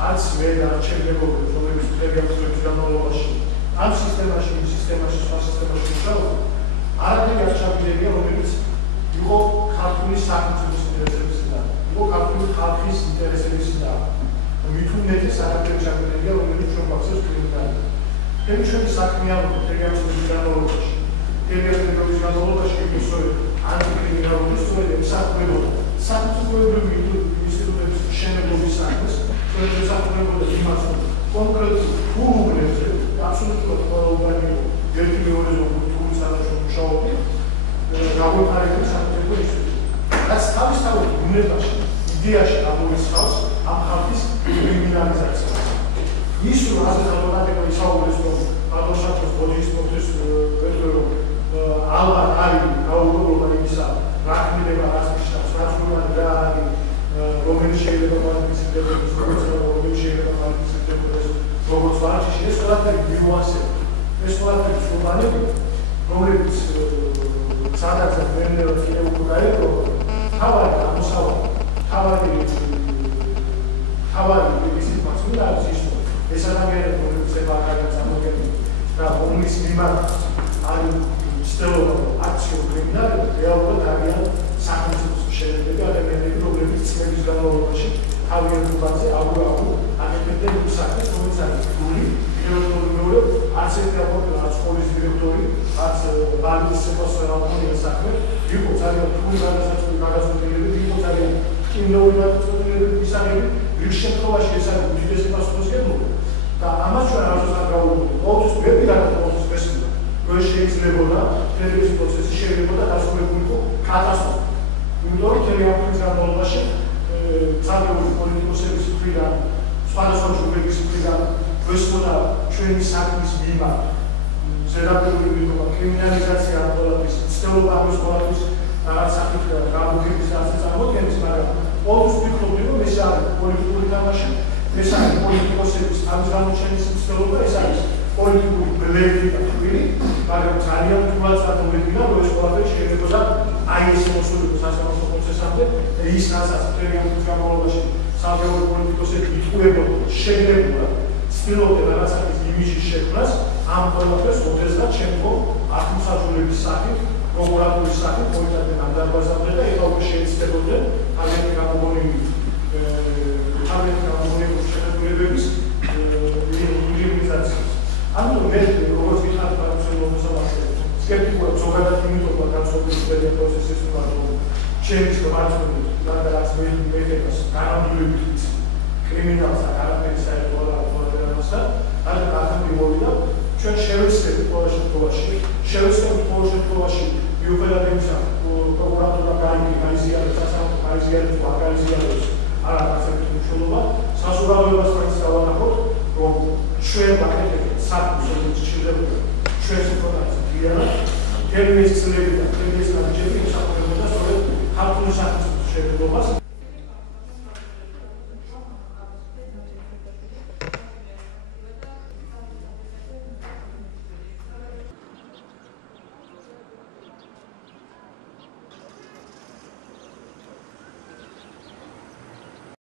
არც მე არჩევდებოდი, რომლებიც თერგამწვების განმავლობაში ამ სისტემაში სხვა სისტემაში მუშაობენ, არაფერი არ ჩაბილებია, რომელიც იყო ქართული სახელმწიფოს ინტერესების და იყო ქართული ხალხის ინტერესების და მით უმეტეს არაფერი ჩაბილებია, რომელიც ჩვენ გვაქვს კრიმინალები. თემი ჩვენი საქმიანობა თერგამწვების განმავლობაში, თერგამწვების განმავლობაში ისე ანტიკრიმინალური სწორედ სახელმწიფოებრივი ინსტიტუტების შენებობის საქმეს საქმეებოდა იმას, რომ კონკრეტულ ფულობებზე აბსოლუტურად ყველაუბანი იყო ერთი მეორე ზოგადად საერთოდ მუშაობდი რაღაცა საქმეებო ინსტიტუტი. რაც თავისთავად ბუნებაში, იდეაში გამორიცხავს ამ ხალხის კრიმინალიზაციას. ის რომ ასე საზოგადოება ისაუბრეს, რომ ბატონშაფტოს ბოჯის პროცეს პეტრო ალბათ არის გაუგებრობა იმისა, რა ქმნიდება რაც ნიშნავს, რაც უნდა რა არის რომელიც შეიძლება კვალიფიცირდეს, რომელიც შეიძლება კვალიფიცირდეს, როგორც ვარჯიში, ეს ყველაფერი ნიუანსები, ეს ყველაფერი ცნობარები, რომლებიც სადაც მენდელო კიდევ უფრო გაიგო, თავარი აღმოსავლეთი, თავარი ისიც მასულა არის ის, ეს ადამიანები, რომლებიც ებაღაკაც ამოგებენ და რომლის მიმართ არის ცდილობა აქციო კრიმინალები, რეალურად არიან სახელმწიფოს შეერთებული ადამიანები, რომლებიც წლების განმავლობაში თავიანთ უბანზე აუღაუ აკეთებდნენ იმ საქმეს, რომელიც არის გული, მეორე, არც ერთი აპორტი, არც სკოლის დირექტორი, არც ბანკის სეპასუალური საქმე, იყო ძალიან რთული გადაწყვეტილებები, იყო ძალიან კინოური გადაწყვეტილებები, ისარები, რიგ შემთხვევაში ეს არის უდიდესი პასუხისმგებლობა და ამას ჩვენ არასდროს არ გავუგებთ. ყოველთვის მე პირადად ყოველთვის მესმოდა, რომ შეიძლებოდა თერგამის პროცესი შეიძლება დასრულებულიყო კატასტროფა. იმიტომ რომ თერგამის განმავლობაში ძალებული პოლიტიკოსების მხრიდან, სხვადასხვა ჯგუფების მხრიდან გვესმოდა ჩვენი საქმის მიმართ ზედაპირული მიღება, კრიმინალიზაცია ამ ყველაფრის, ცდილობა ამის ყველაფრის რაღაც სახით გამოგების წარმოქმნის, მაგრამ ყოველთვის ვფიქრობდი, რომ ეს არის პოლიტიკური თამაში, ეს არის პოლიტიკოსების თავის გამოჩენის ცდილობა, ეს არის პოლიტიკური ბლეფი და ხვილი, მაგრამ ძალიან თულად წარმოგვიდგინა, რომ ეს ყველაფერი შეიძლება აი ეს მოსულიყო სასამართლო პროცესამდე და ის რასაც თერგამის განმავლობაში საბჭოთა პოლიტიკოსები იტყუებოდნენ შეგრებულად ცდილობდნენ რაღაცის იმიჯის შექმნას, ამ ყველაფერს ოდესღაც შემდგომ ათმოსაჯულების სახით, პროკურატურის სახით მოიტანდნენ ამ დარბაზამდე და ეხლა უკვე შეეცდებოდნენ თავიანთი გამოგონილი შეხედულებების ლეგალიზაციას. ამიტომ მე როგორც ვიხარ პარლამენტის სკეპტიკურად ზოგადად იმიტომ რომ განსხვავებული პროცესის უნდა რომ ჩემს კომარტული რაღაც მეეთებას განამდვილებით კრიმინალს და არაფერი საერთოდ არ მოაწერა და ახლა მივიდა ჩვენ შევეცდებით ყოველ შემთხვევაში მიუხედავად იმისა პროკურატურა გაიზიარებს სასამართლო გაიზიარებს თუ არ გაიზიარებს არა ასეთი მნიშვნელობა საზოგადოებას მაინც დავანახოთ რომ ჩვენ ვაკეთებთ საქმეს რომელიც შეიძლება ჩვენს ინფორმაციას გვიანად თერმის წლები და თერმის ნაბიჯები უსაფრთხოებოდა სწორედ ქართული სახელმწიფოს შეერთებას